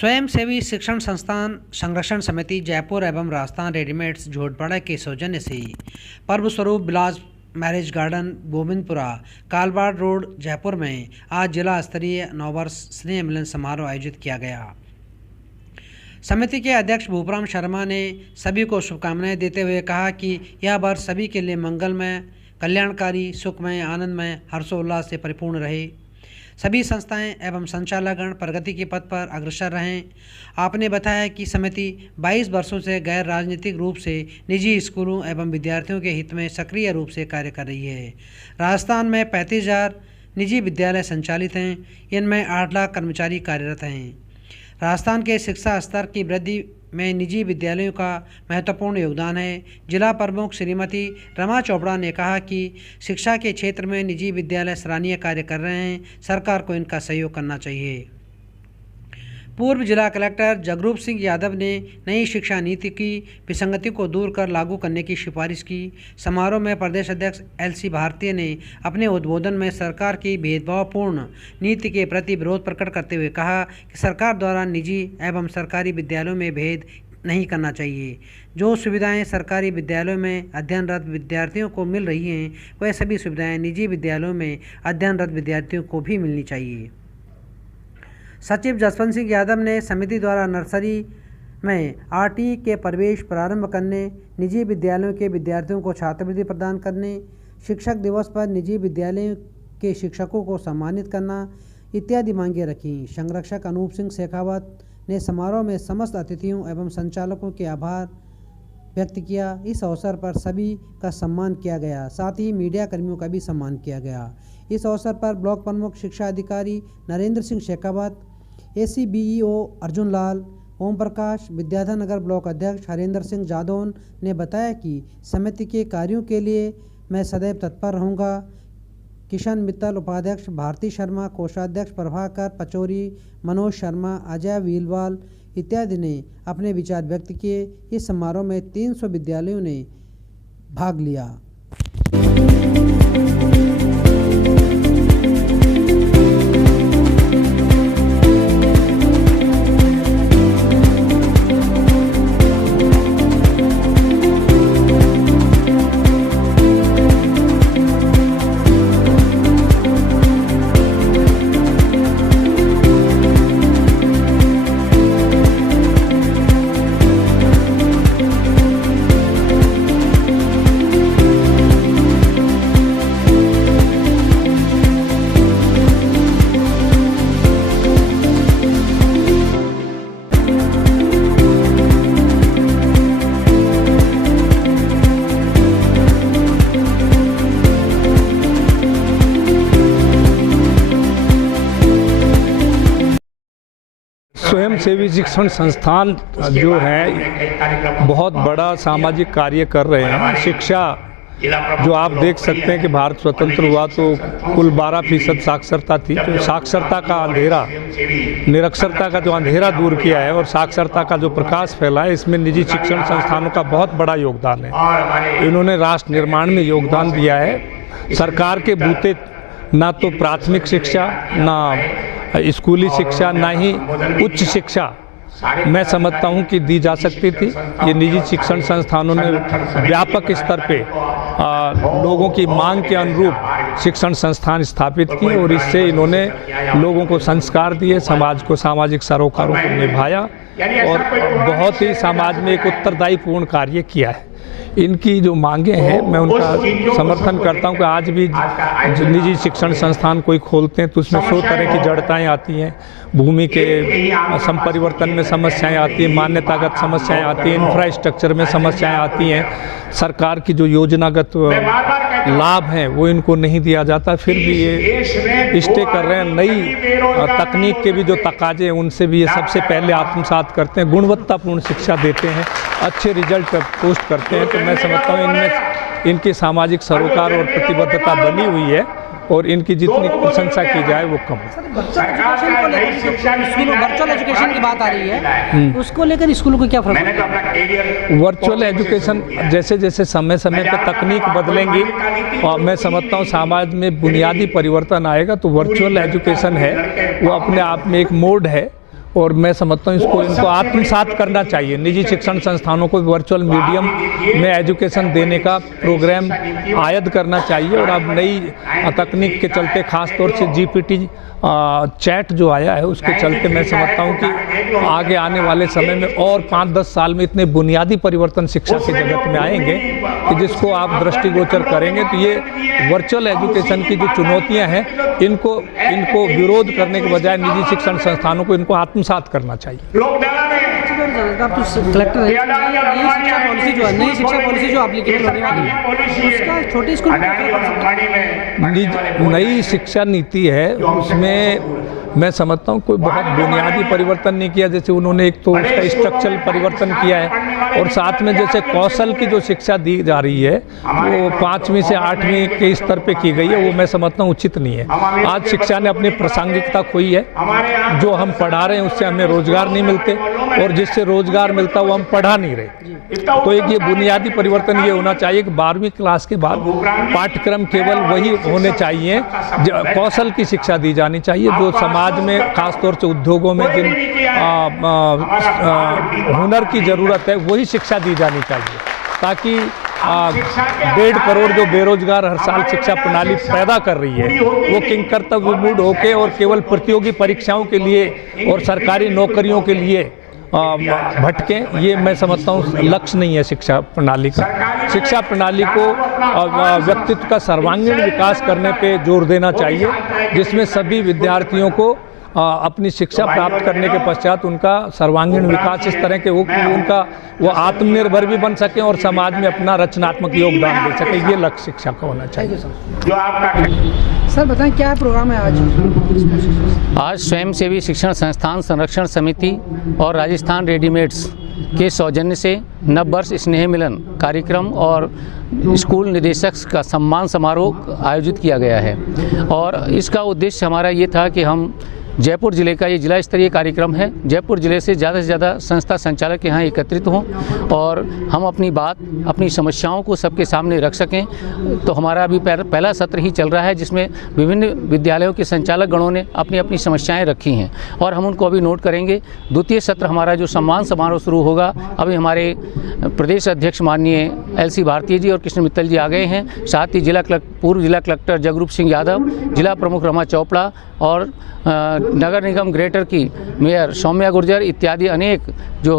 स्वयंसेवी शिक्षण संस्थान संरक्षण समिति जयपुर एवं राजस्थान रेडीमेड्स झोटपड़ा के सौजन्य से पर्व स्वरूप Bilas marriage garden Govindpura Kalwar road Jaipur में आज जिला स्तरीय नववर्ष स्नेह मिलन समारोह आयोजित किया गया। समिति के अध्यक्ष भूपराम शर्मा ने सभी को शुभकामनाएं देते हुए कहा कि यह वर्ष सभी के लिए मंगलमय, कल्याणकारी, सुखमय, आनंदमय, हर्षोल्लास से परिपूर्ण रहे। सभी संस्थाएं एवं संचालकगण प्रगति के पथ पर अग्रसर रहें। आपने बताया कि समिति 22 वर्षों से गैर राजनीतिक रूप से निजी स्कूलों एवं विद्यार्थियों के हित में सक्रिय रूप से कार्य कर रही है। राजस्थान में 35,000 निजी विद्यालय संचालित हैं, इनमें 8 लाख कर्मचारी कार्यरत हैं। राजस्थान के शिक्षा स्तर की वृद्धि में निजी विद्यालयों का महत्वपूर्ण योगदान है। जिला प्रमुख श्रीमती रमा चोपड़ा ने कहा कि शिक्षा के क्षेत्र में निजी विद्यालय सराहनीय कार्य कर रहे हैं, सरकार को इनका सहयोग करना चाहिए। पूर्व जिला कलेक्टर जगरूप सिंह यादव ने नई शिक्षा नीति की विसंगति को दूर कर लागू करने की सिफारिश की। समारोह में प्रदेश अध्यक्ष LC भारतीय ने अपने उद्बोधन में सरकार की भेदभावपूर्ण नीति के प्रति विरोध प्रकट करते हुए कहा कि सरकार द्वारा निजी एवं सरकारी विद्यालयों में भेद नहीं करना चाहिए। जो सुविधाएं सरकारी विद्यालयों में अध्ययनरत विद्यार्थियों को मिल रही हैं, वह सभी सुविधाएं निजी विद्यालयों में अध्ययनरत विद्यार्थियों को भी मिलनी चाहिए। सचिव जसवंत सिंह यादव ने समिति द्वारा नर्सरी में RT के प्रवेश प्रारंभ करने, निजी विद्यालयों के विद्यार्थियों को छात्रवृत्ति प्रदान करने, शिक्षक दिवस पर निजी विद्यालयों के शिक्षकों को सम्मानित करना इत्यादि मांगें रखीं। संरक्षक अनूप सिंह शेखावत ने समारोह में समस्त अतिथियों एवं संचालकों के आभार व्यक्त किया। इस अवसर पर सभी का सम्मान किया गया, साथ ही मीडिया कर्मियों का भी सम्मान किया गया। इस अवसर पर ब्लॉक प्रमुख शिक्षा अधिकारी नरेंद्र सिंह शेखावत, ACBEO अर्जुन लाल, ओम प्रकाश, विद्याधर नगर ब्लॉक अध्यक्ष हरेंद्र सिंह जादौन ने बताया कि समिति के कार्यों के लिए मैं सदैव तत्पर रहूँगा। किशन मित्तल, उपाध्यक्ष भारती शर्मा, कोषाध्यक्ष प्रभाकर पचौरी, मनोज शर्मा, अजय वीलवाल इत्यादि ने अपने विचार व्यक्त किए। इस समारोह में 300 विद्यालयों ने भाग लिया। स्वयंसेवी शिक्षण संस्थान जो है बहुत बड़ा सामाजिक कार्य कर रहे हैं। शिक्षा जो आप देख सकते हैं कि भारत स्वतंत्र हुआ तो कुल 12% साक्षरता थी। तो साक्षरता का अंधेरा, निरक्षरता का जो अंधेरा दूर किया है और साक्षरता का जो प्रकाश फैला है, इसमें निजी शिक्षण संस्थानों का बहुत बड़ा योगदान है। इन्होंने राष्ट्र निर्माण में योगदान दिया है। सरकार के बूते ना तो प्राथमिक शिक्षा, ना स्कूली शिक्षा, ना ही उच्च शिक्षा मैं समझता हूं कि दी जा सकती थी। ये निजी शिक्षण संस्थानों ने व्यापक स्तर पे लोगों की मांग के अनुरूप शिक्षण संस्थान स्थापित किए और इससे इन्होंने लोगों को संस्कार दिए, समाज को सामाजिक सरोकारों को निभाया और बहुत ही समाज में एक उत्तरदायी पूर्ण कार्य किया है। इनकी जो मांगे हैं मैं उनका समर्थन करता हूं कि आज भी निजी शिक्षण संस्थान कोई खोलते हैं तो उसमें 100 तरह की जड़ताएं आती हैं। भूमि के संपरिवर्तन में समस्याएं आती हैं, मान्यतागत समस्याएं आती हैं, इंफ्रास्ट्रक्चर में समस्याएं आती हैं। सरकार की जो योजनागत लाभ हैं वो इनको नहीं दिया जाता, फिर भी ये स्टे कर रहे हैं। नई तकनीक के भी जो तकाजे हैं उनसे भी ये सबसे पहले आत्मसात करते हैं, गुणवत्तापूर्ण शिक्षा देते हैं, अच्छे रिजल्ट पोस्ट करते हैं। तो मैं समझता हूँ इनमें इनकी सामाजिक सरोकार और प्रतिबद्धता बनी हुई है और इनकी जितनी प्रशंसा की जाए वो कम है। वर्चुअल एजुकेशन की बात आ रही है, उसको लेकर स्कूलों को क्या फर्क? वर्चुअल एजुकेशन जैसे जैसे समय समय पर तकनीक बदलेंगी और मैं समझता हूँ समाज में बुनियादी परिवर्तन आएगा, तो वर्चुअल एजुकेशन है वो अपने आप में एक मोड है और मैं समझता हूँ इनको आत्मसात करना चाहिए। निजी शिक्षण संस्थानों को वर्चुअल मीडियम में एजुकेशन देने का प्रोग्राम आयद करना चाहिए। और अब नई तकनीक के चलते खास तौर से GPT चैट जो आया है उसके चलते मैं समझता हूँ कि आगे आने वाले समय में और 5-10 साल में इतने बुनियादी परिवर्तन शिक्षा के जगत में आएंगे कि जिसको आप दृष्टिगोचर करेंगे। तो ये वर्चुअल एजुकेशन की जो चुनौतियां हैं इनको विरोध करने के बजाय निजी शिक्षण संस्थानों को इनको आत्मसात करना चाहिए। आप तो कलेक्टर हैं, नई शिक्षा पॉलिसी जो एप्लीकेबल होने वाली है उसका छोटे स्कूल नई शिक्षा नीति है उसमें मैं समझता हूँ कोई बहुत बुनियादी परिवर्तन नहीं किया। जैसे उन्होंने एक तो उसका स्ट्रक्चरल परिवर्तन किया है और साथ में जैसे कौशल की जो शिक्षा दी जा रही है वो 5वीं से 8वीं के स्तर पे की गई है, वो मैं समझता हूँ उचित नहीं है। आज शिक्षा ने अपनी प्रासंगिकता खोई है। जो हम पढ़ा रहे हैं उससे हमें रोजगार नहीं मिलते और जिससे रोजगार मिलता वो हम पढ़ा नहीं रहे। तो एक ये बुनियादी परिवर्तन ये होना चाहिए कि 12वीं क्लास के बाद पाठ्यक्रम केवल वही होने चाहिए, कौशल की शिक्षा दी जानी चाहिए जो समाज में खासतौर से उद्योगों में जिन हुनर की ज़रूरत है वही शिक्षा दी जानी चाहिए, ताकि 1.5 करोड़ जो बेरोजगार हर साल शिक्षा प्रणाली पैदा कर रही है वो किंकर्तव्य विमूढ़ होके और केवल प्रतियोगी परीक्षाओं के लिए और सरकारी नौकरियों के लिए भटके। ये मैं समझता हूँ लक्ष्य नहीं है शिक्षा प्रणाली का। शिक्षा प्रणाली को व्यक्तित्व का सर्वांगीण विकास करने पे जोर देना चाहिए, जिसमें सभी विद्यार्थियों को अपनी शिक्षा प्राप्त करने के पश्चात उनका सर्वांगीण विकास इस तरह के वो आत्मनिर्भर भी बन सकें और समाज में अपना रचनात्मक योगदान दे सके। ये लक्ष्य शिक्षा का होना चाहिए। सर बताएं क्या प्रोग्राम है आज स्वयंसेवी शिक्षण संस्थान संरक्षण समिति और राजस्थान रेडीमेड्स के सौजन्य से नववर्ष स्नेह मिलन कार्यक्रम और स्कूल निदेशक का सम्मान समारोह आयोजित किया गया है। और इसका उद्देश्य हमारा ये था कि हम जयपुर ज़िले का ये जिला स्तरीय कार्यक्रम है, जयपुर ज़िले से ज़्यादा संस्था संचालक यहाँ एकत्रित हों और हम अपनी बात अपनी समस्याओं को सबके सामने रख सकें। तो हमारा अभी पहला सत्र ही चल रहा है जिसमें विभिन्न विद्यालयों के संचालक गणों ने अपनी अपनी समस्याएं रखी हैं और हम उनको अभी नोट करेंगे। द्वितीय सत्र हमारा जो सम्मान समारोह शुरू होगा, अभी हमारे प्रदेश अध्यक्ष माननीय LC भारती जी और कृष्ण मित्तल जी आ गए हैं, साथ ही पूर्व जिला कलेक्टर जगरूप सिंह यादव, जिला प्रमुख रमा चोपड़ा और नगर निगम ग्रेटर की मेयर सौम्या गुर्जर इत्यादि अनेक जो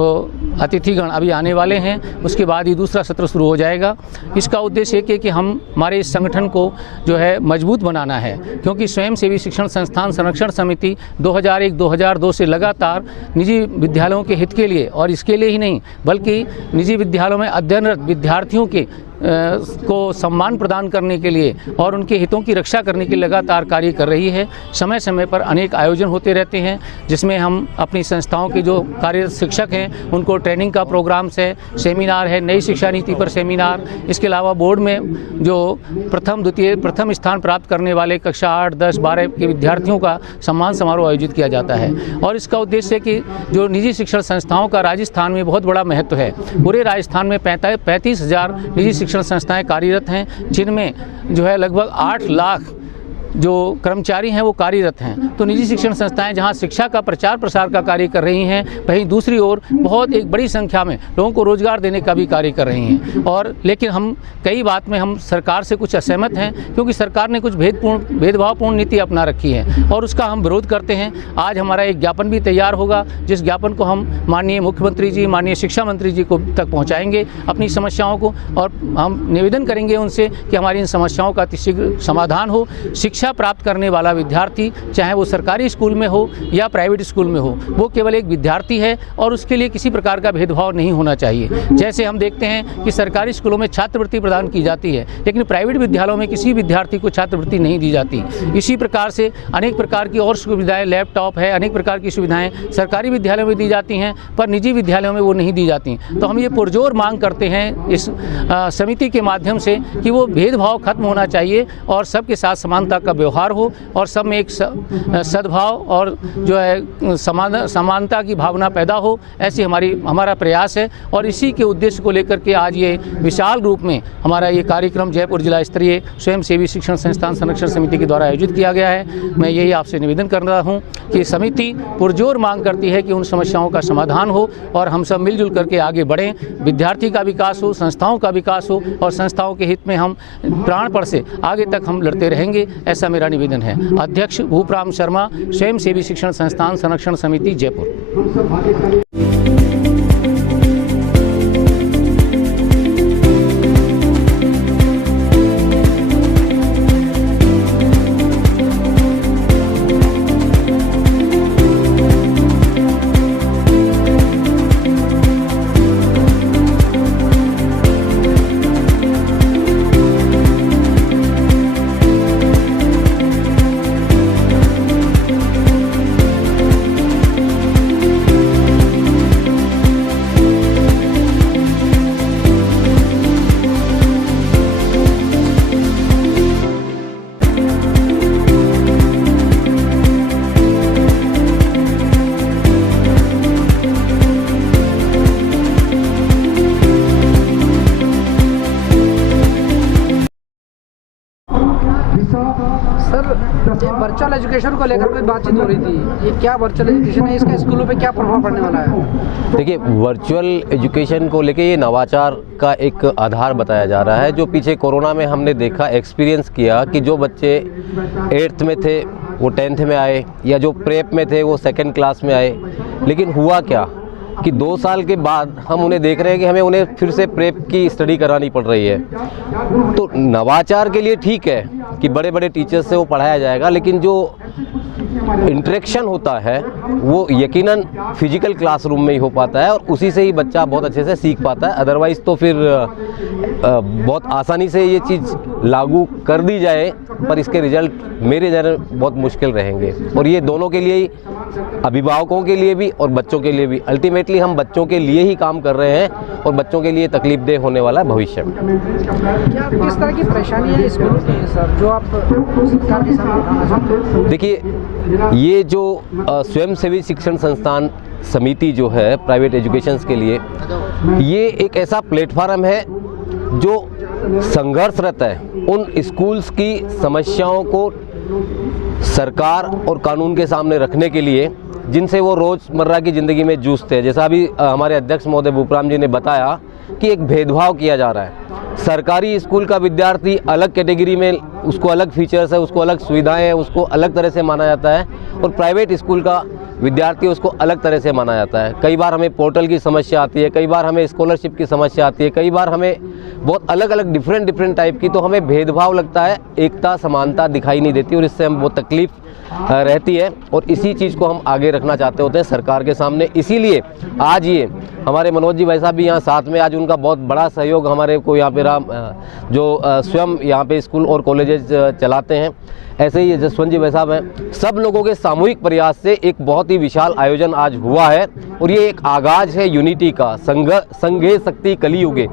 अतिथिगण अभी आने वाले हैं। उसके बाद ही दूसरा सत्र शुरू हो जाएगा। इसका उद्देश्य एक है कि हमारे इस संगठन को जो है मजबूत बनाना है, क्योंकि स्वयंसेवी शिक्षण संस्थान संरक्षण समिति 2001-2002 से लगातार निजी विद्यालयों के हित के लिए और इसके लिए ही नहीं बल्कि निजी विद्यालयों में अध्ययनरत विद्यार्थियों के को सम्मान प्रदान करने के लिए और उनके हितों की रक्षा करने के लिए लगातार कार्य कर रही है। समय समय पर अनेक आयोजन होते रहते हैं जिसमें हम अपनी संस्थाओं के जो कार्यरत शिक्षक हैं उनको ट्रेनिंग का प्रोग्राम्स है, सेमिनार है, नई शिक्षा नीति पर सेमिनार। इसके अलावा बोर्ड में जो प्रथम स्थान प्राप्त करने वाले कक्षा 8, 10, 12 के विद्यार्थियों का सम्मान समारोह आयोजित किया जाता है। और इसका उद्देश्य है कि जो निजी शिक्षण संस्थाओं का राजस्थान में बहुत बड़ा महत्व है। पूरे राजस्थान में 35,000 निजी शिक्षण संस्थाएं कार्यरत हैं, जिनमें जो है लगभग 8 लाख जो कर्मचारी हैं वो कार्यरत हैं। तो निजी शिक्षण संस्थाएं जहां शिक्षा का प्रचार प्रसार का कार्य कर रही हैं, वहीं दूसरी ओर बहुत एक बड़ी संख्या में लोगों को रोजगार देने का भी कार्य कर रही हैं। और लेकिन हम कई बात में हम सरकार से कुछ असहमत हैं, क्योंकि सरकार ने कुछ भेदभावपूर्ण नीति अपना रखी है और उसका हम विरोध करते हैं। आज हमारा एक ज्ञापन भी तैयार होगा, जिस ज्ञापन को हम माननीय मुख्यमंत्री जी, माननीय शिक्षा मंत्री जी को तक पहुँचाएंगे अपनी समस्याओं को, और हम निवेदन करेंगे उनसे कि हमारी इन समस्याओं का शीघ्र समाधान हो। शिक्षा प्राप्त करने वाला विद्यार्थी चाहे वो सरकारी स्कूल में हो या प्राइवेट स्कूल में हो, वो केवल एक विद्यार्थी है और उसके लिए किसी प्रकार का भेदभाव नहीं होना चाहिए। जैसे हम देखते हैं कि सरकारी स्कूलों में छात्रवृत्ति प्रदान की जाती है, लेकिन प्राइवेट विद्यालयों में किसी विद्यार्थी को छात्रवृत्ति नहीं दी जाती। इसी प्रकार से अनेक प्रकार की और सुविधाएं, लैपटॉप है, अनेक प्रकार की सुविधाएं सरकारी विद्यालयों में दी जाती हैं पर निजी विद्यालयों में वो नहीं दी जाती। तो हम ये पुरजोर मांग करते हैं इस समिति के माध्यम से कि वो भेदभाव खत्म होना चाहिए और सबके साथ समानता का का व्यवहार हो और सब में एक सद्भाव और जो है समानता की भावना पैदा हो, ऐसी हमारा प्रयास है। और इसी के उद्देश्य को लेकर के आज ये विशाल रूप में हमारा ये कार्यक्रम जयपुर जिला स्तरीय स्वयं सेवी शिक्षण संस्थान संरक्षण समिति के द्वारा आयोजित किया गया है। मैं यही आपसे निवेदन कर रहा हूँ कि समिति पुरजोर मांग करती है कि उन समस्याओं का समाधान हो और हम सब मिलजुल करके आगे बढ़ें, विद्यार्थी का विकास हो, संस्थाओं का विकास हो और संस्थाओं के हित में हम प्राणपण से आगे तक हम लड़ते रहेंगे, ऐसा मेरा निवेदन है। अध्यक्ष भूपराम शर्मा, स्वयं सेवी शिक्षण संस्थान संरक्षण समिति जयपुर। सर, ये वर्चुअल एजुकेशन को लेकर कोई बातचीत हो रही थी, ये क्या वर्चुअल एजुकेशन है, इसका स्कूलों पे क्या प्रभाव पड़ने वाला है? देखिए, वर्चुअल एजुकेशन को लेके ये नवाचार का एक आधार बताया जा रहा है। जो पीछे कोरोना में हमने देखा, एक्सपीरियंस किया कि जो बच्चे 8th में थे वो 10th में आए, या जो प्रेप में थे वो 2nd क्लास में आए, लेकिन हुआ क्या कि 2 साल के बाद हम उन्हें देख रहे हैं कि हमें उन्हें फिर से प्रेप की स्टडी करानी पड़ रही है। तो नवाचार के लिए ठीक है कि बड़े बड़े टीचर्स से वो पढ़ाया जाएगा, लेकिन जो इंटरेक्शन होता है वो यकीनन फिजिकल क्लासरूम में ही हो पाता है और उसी से ही बच्चा बहुत अच्छे से सीख पाता है। अदरवाइज़ तो फिर बहुत आसानी से ये चीज़ लागू कर दी जाए पर इसके रिजल्ट मेरे नज़र बहुत मुश्किल रहेंगे, और ये दोनों के लिए ही, अभिभावकों के लिए भी और बच्चों के लिए भी। अल्टीमेटली हम बच्चों के लिए ही काम कर रहे हैं और बच्चों के लिए तकलीफदेह होने वाला है भविष्य में। क्या किस तरह की परेशानी है स्कूलों की सर, जो आप सरकार के सामने उठाना चाहते हैं? देखिए, ये जो स्वयं सेवी शिक्षण संस्थान समिति जो है प्राइवेट एजुकेशंस के लिए, ये एक ऐसा प्लेटफार्म है जो संघर्षरत है उन स्कूल्स की समस्याओं को सरकार और कानून के सामने रखने के लिए, जिनसे वो रोज़मर्रा की ज़िंदगी में जूझते हैं। जैसा अभी हमारे अध्यक्ष महोदय भूपराम जी ने बताया कि एक भेदभाव किया जा रहा है। सरकारी स्कूल का विद्यार्थी अलग कैटेगरी में, उसको अलग फीचर्स है, उसको अलग सुविधाएं हैं, उसको अलग तरह से माना जाता है, और प्राइवेट स्कूल का विद्यार्थी उसको अलग तरह से माना जाता है। कई बार हमें पोर्टल की समस्या आती है, कई बार हमें स्कॉलरशिप की समस्या आती है, कई बार हमें बहुत अलग अलग डिफरेंट टाइप की, तो हमें भेदभाव लगता है, एकता समानता दिखाई नहीं देती और इससे हम बहुत तकलीफ रहती है, और इसी चीज़ को हम आगे रखना चाहते होते हैं सरकार के सामने। इसीलिए आज ये हमारे मनोज जी भाई साहब भी यहाँ साथ में, आज उनका बहुत बड़ा सहयोग हमारे को यहाँ पे जो स्वयं यहाँ पे स्कूल और कॉलेजेस चलाते हैं, ऐसे ही जसवंत जी भाई साहब हैं, सब लोगों के सामूहिक प्रयास से एक बहुत ही विशाल आयोजन आज हुआ है, और ये एक आगाज है यूनिटी का। संघे शक्ति कलियुगे,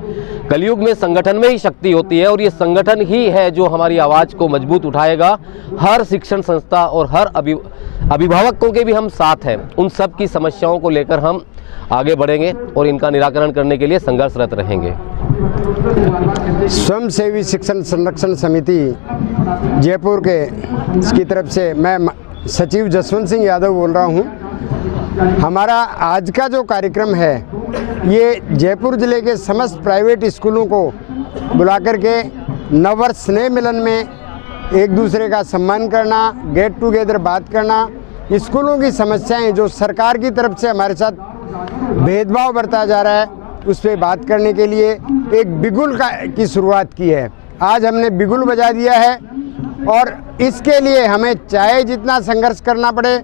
कलियुग में संगठन में ही शक्ति होती है, और ये संगठन ही है जो हमारी आवाज़ को मजबूत उठाएगा। हर शिक्षण संस्था और हर अभिभावकों के भी हम साथ हैं, उन सब की समस्याओं को लेकर हम आगे बढ़ेंगे और इनका निराकरण करने के लिए संघर्षरत रहेंगे। स्वयं सेवी शिक्षण संरक्षण समिति जयपुर के इसकी तरफ से मैं सचिव जसवंत सिंह यादव बोल रहा हूँ। हमारा आज का जो कार्यक्रम है ये जयपुर ज़िले के समस्त प्राइवेट स्कूलों को बुलाकर के नववर्ष स्नेह मिलन में एक दूसरे का सम्मान करना, गेट टुगेदर बात करना, स्कूलों की समस्याएं जो सरकार की तरफ से हमारे साथ भेदभाव बरता जा रहा है उस पर बात करने के लिए एक बिगुल की शुरुआत की है। आज हमने बिगुल बजा दिया है, और इसके लिए हमें चाहे जितना संघर्ष करना पड़े,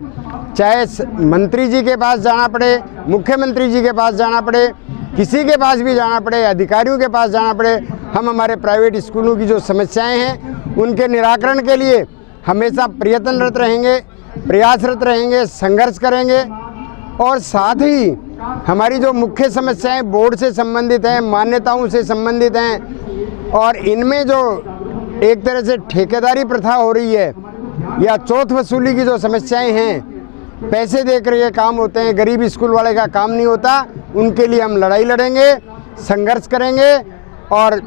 चाहे मंत्री जी के पास जाना पड़े, मुख्यमंत्री जी के पास जाना पड़े, किसी के पास भी जाना पड़े, अधिकारियों के पास जाना पड़े, हम हमारे प्राइवेट स्कूलों की जो समस्याएं हैं उनके निराकरण के लिए हमेशा प्रयत्नरत रहेंगे, प्रयासरत रहेंगे, संघर्ष करेंगे। और साथ ही हमारी जो मुख्य समस्याएं बोर्ड से संबंधित हैं, मान्यताओं से संबंधित हैं, और इनमें जो एक तरह से ठेकेदारी प्रथा हो रही है या चौथ वसूली की जो समस्याएं हैं, पैसे दे करके काम होते हैं, गरीब स्कूल वाले का काम नहीं होता, उनके लिए हम लड़ाई लड़ेंगे, संघर्ष करेंगे और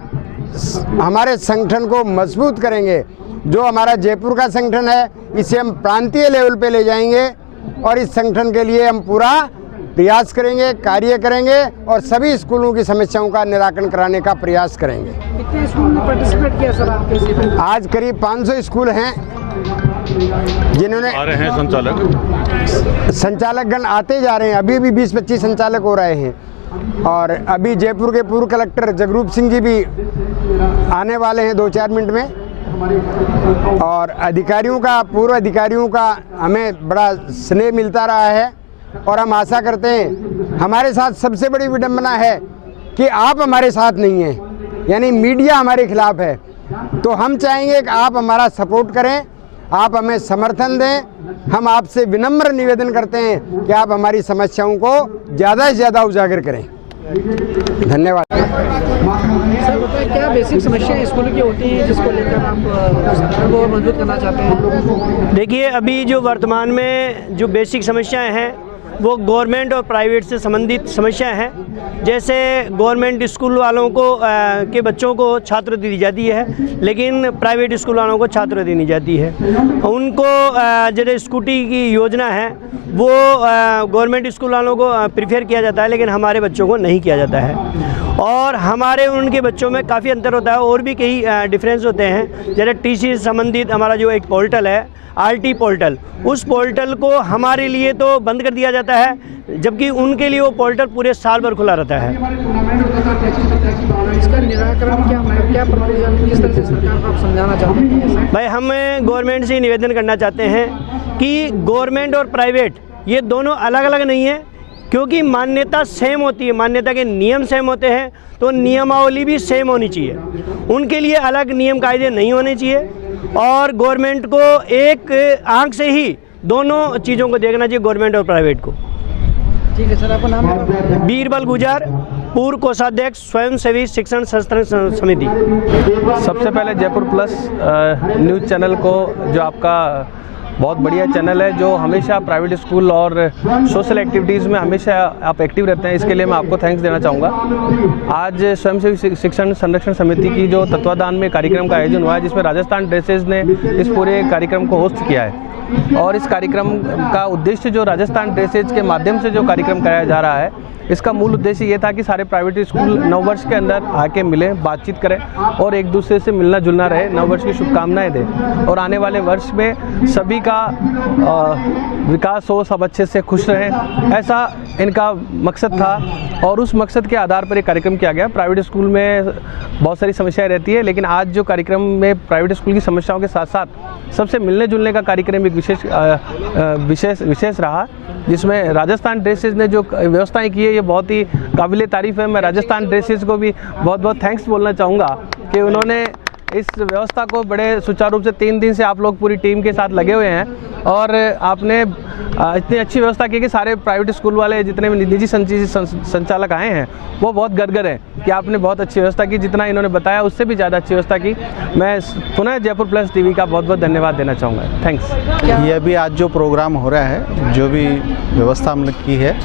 हमारे संगठन को मजबूत करेंगे। जो हमारा जयपुर का संगठन है, इसे हम प्रांतीय लेवल पे ले जाएंगे और इस संगठन के लिए हम पूरा प्रयास करेंगे, कार्य करेंगे और सभी स्कूलों की समस्याओं का निराकरण कराने का प्रयास करेंगे। कितने स्कूल ने पार्टिसिपेट किया सर आपके शिविर में? आज करीब 500 स्कूल हैं जिन्होंने आ रहे हैं संचालकगण आते जा रहे हैं। अभी भी 20-25 संचालक हो रहे हैं और अभी जयपुर के पूर्व कलेक्टर जगरूप सिंह जी भी आने वाले हैं 2-4 मिनट में। और अधिकारियों का, पूर्व अधिकारियों का हमें बड़ा स्नेह मिलता रहा है और हम आशा करते हैं। हमारे साथ सबसे बड़ी विडंबना है कि आप हमारे साथ नहीं हैं, यानी मीडिया हमारे खिलाफ है। तो हम चाहेंगे कि आप हमारा सपोर्ट करें, आप हमें समर्थन दें। हम आपसे विनम्र निवेदन करते हैं कि आप हमारी समस्याओं को ज़्यादा से ज़्यादा उजागर करें। धन्यवाद। सर बताइए, क्या बेसिक समस्याएं स्कूल की होती हैं जिसको लेकर आप संगठन को मजबूत करना चाहते हैं? देखिए, अभी जो वर्तमान में जो बेसिक समस्याएं हैं वो गवर्नमेंट और प्राइवेट से संबंधित समस्याएं हैं। जैसे गवर्नमेंट स्कूल वालों को के बच्चों को छात्रवृत्ति दी जाती है, लेकिन प्राइवेट स्कूल वालों को छात्रवृत्ति नहीं जाती है। उनको जैसे स्कूटी की योजना है वो गवर्नमेंट स्कूल वालों को प्रीफर किया जाता है, लेकिन हमारे बच्चों को नहीं किया जाता है। और हमारे उनके बच्चों में काफ़ी अंतर होता है और भी कई डिफरेंस होते हैं। जैसे टीसी से संबंधित हमारा जो एक पोर्टल है, आरटी पोर्टल, उस पोर्टल को हमारे लिए तो बंद कर दिया जाता है, जबकि उनके लिए वो पोर्टल पूरे साल भर खुला रहता है। इसका निराकरण क्या प्रपोजल, किस तरह से सरकार को आप समझाना चाहते हैं? भाई, हम गवर्नमेंट से निवेदन करना चाहते हैं कि गवर्नमेंट और प्राइवेट ये दोनों अलग अलग नहीं है, क्योंकि मान्यता सेम होती है, मान्यता के नियम सेम होते हैं, तो नियमावली भी सेम होनी चाहिए। उनके लिए अलग नियम कायदे नहीं होने चाहिए और गवर्नमेंट को एक आंख से ही दोनों चीज़ों को देखना चाहिए, गवर्नमेंट और प्राइवेट को। ठीक है सर, आपका नाम? बीरबल गुजर, पूर्व कोषाध्यक्ष, स्वयं सेवी शिक्षण संस्थान समिति। सबसे पहले जयपुर प्लस न्यूज़ चैनल को, जो आपका बहुत बढ़िया चैनल है, जो हमेशा प्राइवेट स्कूल और सोशल एक्टिविटीज़ में हमेशा आप एक्टिव रहते हैं, इसके लिए मैं आपको थैंक्स देना चाहूँगा। आज स्वयंसेवी शिक्षण संरक्षण समिति की जो तत्वाधान में कार्यक्रम का आयोजन हुआ है, जिसमें राजस्थान ड्रेसेज ने इस पूरे कार्यक्रम को होस्ट किया है और इस कार्यक्रम का उद्देश्य जो राजस्थान ड्रेसेज के माध्यम से जो कार्यक्रम कराया जा रहा है, इसका मूल उद्देश्य ये था कि सारे प्राइवेट स्कूल नववर्ष के अंदर आके मिलें, बातचीत करें और एक दूसरे से मिलना जुलना रहे, नववर्ष की शुभकामनाएं दें और आने वाले वर्ष में सभी का विकास हो, सब अच्छे से खुश रहें, ऐसा इनका मकसद था और उस मकसद के आधार पर ये कार्यक्रम किया गया। प्राइवेट स्कूल में बहुत सारी समस्याएं रहती है, लेकिन आज जो कार्यक्रम में प्राइवेट स्कूल की समस्याओं के साथ साथ सबसे मिलने जुलने का कार्यक्रम एक विशेष रहा, जिसमें राजस्थान ड्रेसेज ने जो व्यवस्थाएं की है ये बहुत ही काबिले तारीफ़ है। मैं राजस्थान ड्रेसेज को भी बहुत बहुत थैंक्स बोलना चाहूँगा कि उन्होंने इस व्यवस्था को बड़े सुचारू रूप से 3 दिन से आप लोग पूरी टीम के साथ लगे हुए हैं और आपने इतनी अच्छी व्यवस्था की कि सारे प्राइवेट स्कूल वाले जितने भी निजी संचालक आए हैं वो बहुत गदगद हैं कि आपने बहुत अच्छी व्यवस्था की। जितना इन्होंने बताया उससे भी ज़्यादा अच्छी व्यवस्था की। मैं पुनः जयपुर प्लस टीवी का बहुत बहुत धन्यवाद देना चाहूँगा। थैंक्स। ये अभी आज जो प्रोग्राम हो रहा है, जो भी व्यवस्था हमने की है,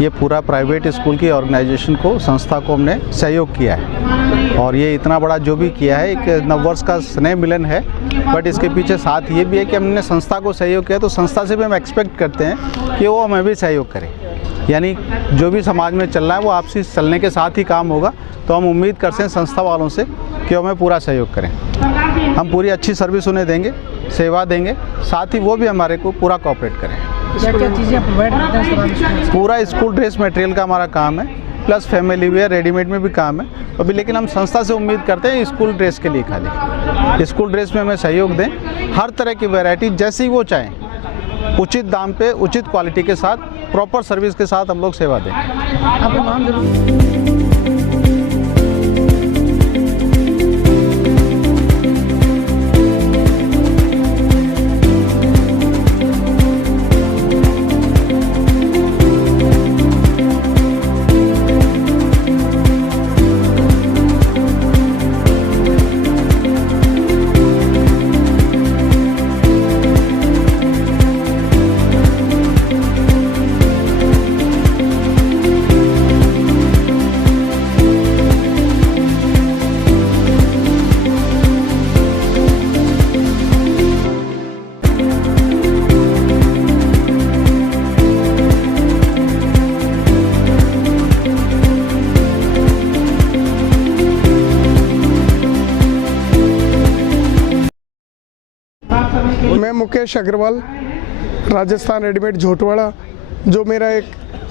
ये पूरा प्राइवेट स्कूल की ऑर्गेनाइजेशन को, संस्था को हमने सहयोग किया है और ये इतना बड़ा जो भी किया है एक नववर्ष का स्नेह मिलन है। बट इसके पीछे साथ ये भी है कि हमने संस्था को सहयोग किया तो संस्था से भी हम एक्सपेक्ट करते हैं कि वो हमें भी सहयोग करें, यानी जो भी समाज में चल रहा है वो आपसी चलने के साथ ही काम होगा। तो हम उम्मीद करते हैं संस्था वालों से कि हमें पूरा सहयोग करें, हम पूरी अच्छी सर्विस उन्हें देंगे, सेवा देंगे, साथ ही वो भी हमारे को पूरा कोऑपरेट करें। क्या चीज़ें प्रोवाइड करते हैं? पूरा स्कूल ड्रेस मटेरियल का हमारा काम है, प्लस फैमिली वेयर रेडीमेड में भी काम है अभी, लेकिन हम संस्था से उम्मीद करते हैं स्कूल ड्रेस के लिए खाली स्कूल ड्रेस में हमें सहयोग दें। हर तरह की वैरायटी जैसी वो चाहें, उचित दाम पे उचित क्वालिटी के साथ प्रॉपर सर्विस के साथ हम लोग सेवा दें। आपका नाम जरूर? मुकेश अग्रवाल, राजस्थान रेडीमेड झोटवाड़ा, जो मेरा एक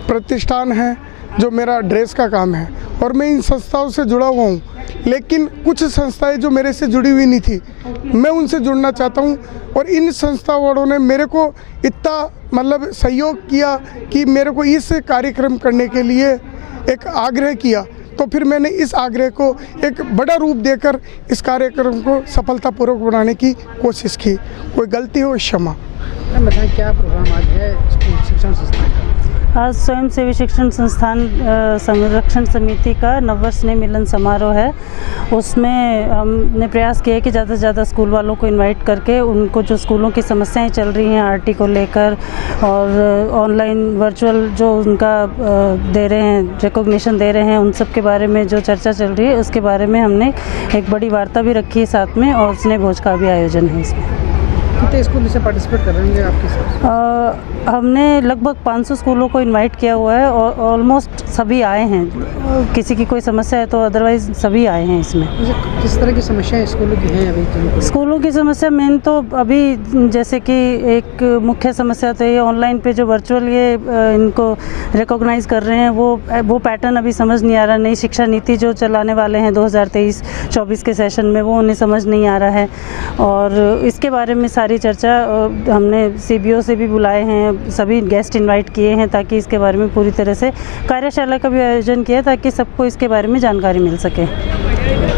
प्रतिष्ठान है, जो मेरा ड्रेस का काम है, और मैं इन संस्थाओं से जुड़ा हुआ हूँ। लेकिन कुछ संस्थाएं जो मेरे से जुड़ी हुई नहीं थी, मैं उनसे जुड़ना चाहता हूँ, और इन संस्था वालों ने मेरे को इतना मतलब सहयोग किया कि मेरे को इस कार्यक्रम करने के लिए एक आग्रह किया। तो फिर मैंने इस आग्रह को एक बड़ा रूप देकर इस कार्यक्रम को सफलतापूर्वक बनाने की कोशिश की। कोई गलती हो क्षमा। बताएं क्या प्रोग्राम आज है शिक्षण संस्थान का? आज स्वयं सेवी शिक्षण संस्थान संरक्षण समिति का नववर्ष स्नेह मिलन समारोह है। उसमें हमने प्रयास किया है कि ज़्यादा से ज़्यादा स्कूल वालों को इनवाइट करके उनको जो स्कूलों की समस्याएं चल रही हैं आरटी को लेकर, और ऑनलाइन वर्चुअल जो उनका दे रहे हैं, रिकॉग्निशन दे रहे हैं, उन सब के बारे में जो चर्चा चल रही है उसके बारे में हमने एक बड़ी वार्ता भी रखी है साथ में, और स्नेह भोज का भी आयोजन है इसमें। कितने स्कूल इससे पार्टिसिपेट कर रहे हैं आपके साथ? हमने लगभग 500 स्कूलों को इनवाइट किया हुआ है, और ऑलमोस्ट सभी आए हैं। किसी की कोई समस्या है तो अदरवाइज सभी आए हैं इसमें। किस तरह की समस्याएं स्कूलों की हैं अभी? स्कूलों की समस्या मेन तो अभी जैसे कि एक मुख्य समस्या तो ये ऑनलाइन पे जो वर्चुअल ये इनको रिकॉग्नाइज कर रहे हैं, वो पैटर्न अभी समझ नहीं आ रहा। नई शिक्षा नीति जो चलाने वाले हैं 2023-24 के सेशन में, वो उन्हें समझ नहीं आ रहा है, और इसके बारे में सारी चर्चा हमने CBO से भी बुलाए हैं, सभी गेस्ट इनवाइट किए हैं ताकि इसके बारे में पूरी तरह से कार्यशाला का भी आयोजन किया ताकि सबको इसके बारे में जानकारी मिल सके।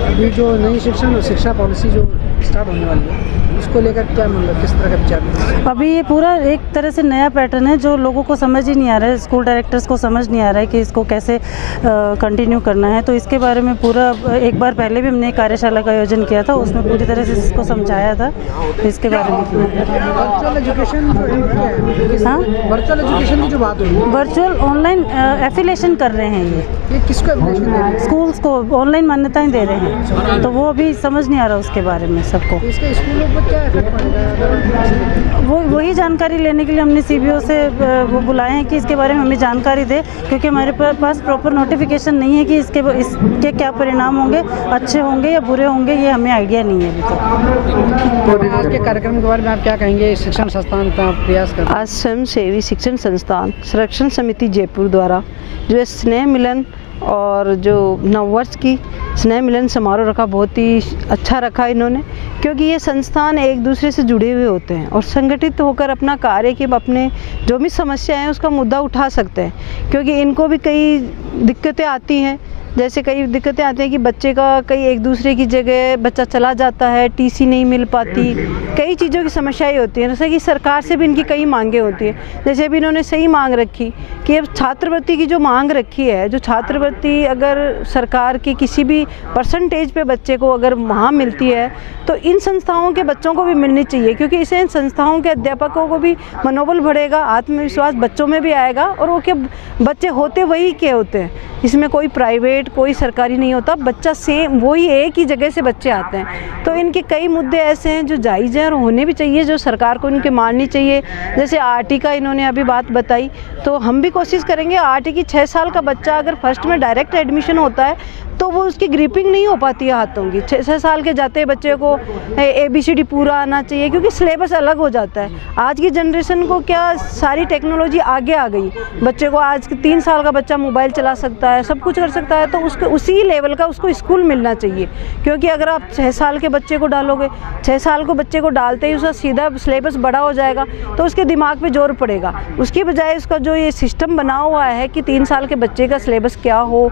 अभी जो नई शिक्षा पॉलिसी जो स्टार्ट होने वाली है उसको लेकर क्या मतलब किस तरह का विचार? अभी ये पूरा एक तरह से नया पैटर्न है जो लोगों को समझ ही नहीं आ रहा है, स्कूल डायरेक्टर्स को समझ नहीं आ रहा है कि इसको कैसे कंटिन्यू करना है। तो इसके बारे में पूरा एक बार पहले भी हमने कार्यशाला का आयोजन किया था, उसमें पूरी तरह से इसको समझाया था। तो इसके बारे में वर्चुअल एजुकेशन जो है, हाँ वर्चुअल एजुकेशन की जो बात हो रही है, वर्चुअल ऑनलाइन एफिलिएशन कर रहे हैं ये किसको एफिलिएशन दे रहे हैं? स्कूल्स को ऑनलाइन मान्यताएं दे रहे हैं, तो वो अभी समझ नहीं आ रहा उसके बारे में सबको। इसके स्कूलों पर क्या इफेक्ट पड़ेगा? वही जानकारी लेने के लिए हमने CBO से वो बुलाए हैं कि इसके बारे में हमें जानकारी दे, क्योंकि हमारे पास प्रॉपर नोटिफिकेशन नहीं है कि इसके क्या परिणाम होंगे, अच्छे होंगे या बुरे होंगे, ये हमें आइडिया नहीं है अभी तक। आज के कार्यक्रम के बारे में आप क्या कहेंगे? शिक्षण संस्थान का प्रयास कर आज स्वयं सेवी शिक्षण संस्थान संरक्षण समिति जयपुर द्वारा जो स्नेह मिलन और जो नववर्ष की स्नेह मिलन समारोह रखा, बहुत ही अच्छा रखा इन्होंने, क्योंकि ये संस्थान एक दूसरे से जुड़े हुए होते हैं और संगठित होकर अपना कार्य के अपने जो भी समस्या है उसका मुद्दा उठा सकते हैं। क्योंकि इनको भी कई दिक्कतें आती हैं, जैसे कई दिक्कतें आती हैं कि बच्चे का कई एक दूसरे की जगह बच्चा चला जाता है, TC नहीं मिल पाती, कई चीज़ों की समस्याएं होती हैं। जैसे कि सरकार से भी इनकी कई मांगें होती हैं। जैसे अभी इन्होंने सही मांग रखी कि अब छात्रवृत्ति की जो मांग रखी है, जो छात्रवृत्ति अगर सरकार की किसी भी परसेंटेज पे बच्चे को अगर वहाँ मिलती है तो इन संस्थाओं के बच्चों को भी मिलनी चाहिए, क्योंकि इससे इन संस्थाओं के अध्यापकों को भी मनोबल बढ़ेगा, आत्मविश्वास बच्चों में भी आएगा, और वो क्या बच्चे होते वही के होते हैं, इसमें कोई प्राइवेट कोई सरकारी नहीं होता, बच्चा सेम वही एक ही जगह से बच्चे आते हैं। तो इनके कई मुद्दे ऐसे हैं जो जायज़ हैं और होने भी चाहिए, जो सरकार को इनके माननी चाहिए। जैसे RT का इन्होंने अभी बात बताई, तो हम भी कोशिश करेंगे RT की 6 साल का बच्चा अगर फर्स्ट में डायरेक्ट एडमिशन होता है तो वो उसकी ग्रिपिंग नहीं हो पाती है हाथों की। 6 साल के जाते बच्चे को ABCD पूरा आना चाहिए, क्योंकि सिलेबस अलग हो जाता है। आज की जनरेशन को क्या सारी टेक्नोलॉजी आगे आ गई, बच्चे को आज 3 साल का बच्चा मोबाइल चला सकता है, सब कुछ कर सकता है, तो उसको उसी लेवल का उसको स्कूल मिलना चाहिए। क्योंकि अगर आप 6 साल के बच्चे को डालोगे, 6 साल को बच्चे को डालते ही उसका सीधा सिलेबस बड़ा हो जाएगा, तो उसके दिमाग पे जोर पड़ेगा। उसकी बजाय उसका जो ये सिस्टम बना हुआ है कि 3 साल के बच्चे का सिलेबस क्या हो,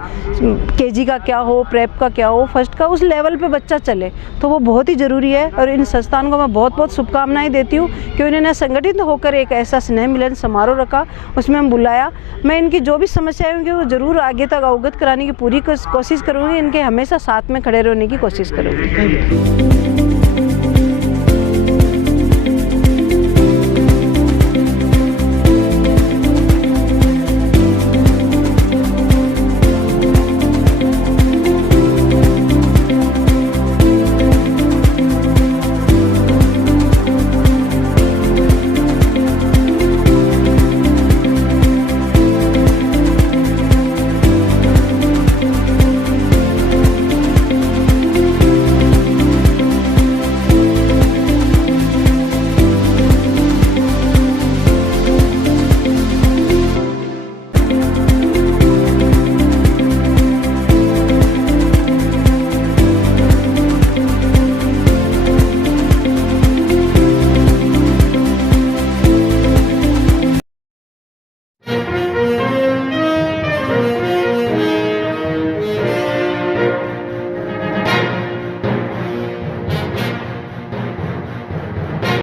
KG का क्या हो, प्रेप का क्या हो, फर्स्ट का, उस लेवल पे बच्चा चले, तो वो बहुत ही ज़रूरी है। और इन संस्थान को मैं बहुत बहुत शुभकामनाएं देती हूँ कि उन्होंने संगठित होकर एक ऐसा स्नेह मिलन समारोह रखा, उसमें हम बुलाया। मैं इनकी जो भी समस्याएं होंगी वो ज़रूर आगे तक अवगत कराने की पूरी कोशिश करूँगी, इनके हमेशा साथ में खड़े रहने की कोशिश करूँगी।